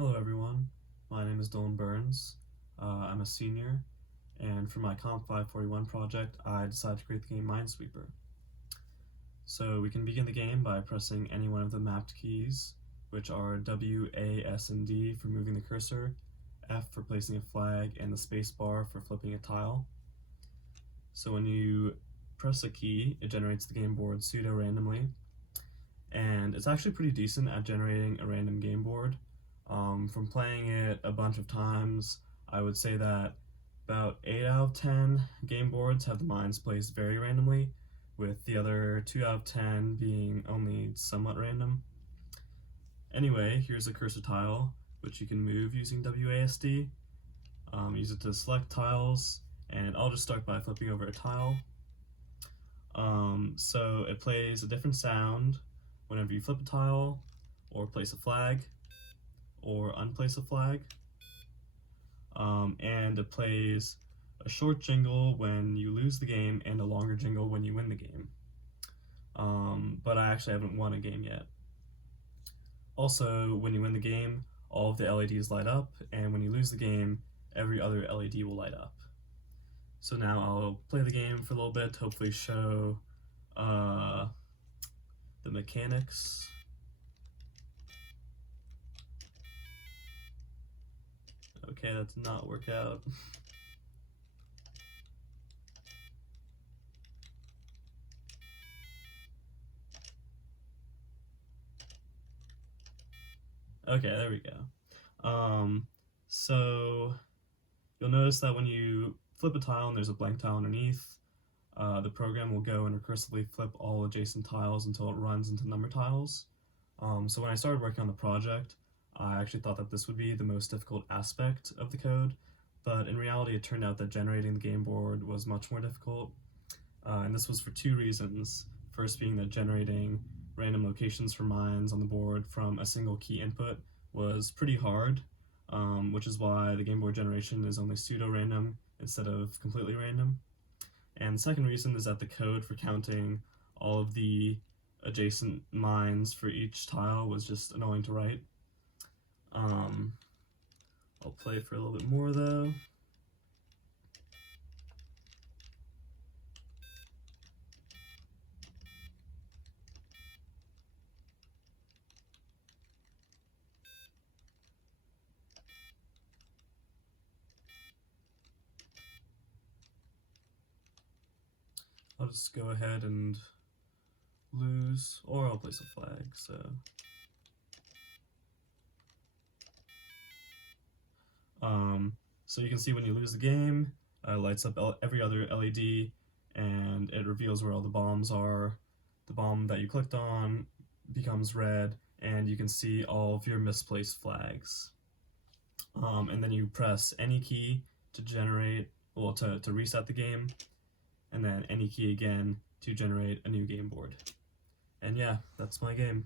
Hello everyone, my name is Dylan Burns. I'm a senior, and for my Comp 541 project, I decided to create the game Minesweeper. So we can begin the game by pressing any one of the mapped keys, which are W, A, S, and D for moving the cursor, F for placing a flag, and the space bar for flipping a tile. So when you press a key, it generates the game board pseudo-randomly, and it's actually pretty decent at generating a random game board. From playing it a bunch of times, I would say that about 8 out of 10 game boards have the mines placed very randomly, with the other 2 out of 10 being only somewhat random. Anyway, here's a cursor tile, which you can move using WASD. Use it to select tiles, and I'll just start by flipping over a tile. So it plays a different sound whenever you flip a tile, or place a flag, or unplace a flag, and it plays a short jingle when you lose the game and a longer jingle when you win the game. But I actually haven't won a game yet. Also, when you win the game, all of the LEDs light up, and when you lose the game, every other LED will light up. So now I'll play the game for a little bit to hopefully show the mechanics. Okay, that did not work out. Okay, there we go. So you'll notice that when you flip a tile and there's a blank tile underneath, the program will go and recursively flip all adjacent tiles until it runs into number tiles. So when I started working on the project, I actually thought that this would be the most difficult aspect of the code, but in reality it turned out that generating the game board was much more difficult, and this was for two reasons. First being that generating random locations for mines on the board from a single key input was pretty hard, which is why the game board generation is only pseudo-random instead of completely random. And the second reason is that the code for counting all of the adjacent mines for each tile was just annoying to write. I'll play for a little bit more though. I'll just go ahead and lose, or I'll place a flag, so. So you can see when you lose the game, it lights up every other LED, and it reveals where all the bombs are. The bomb that you clicked on becomes red, and you can see all of your misplaced flags. And then you press any key to generate, well, to reset the game, and then any key again to generate a new game board. And yeah, that's my game.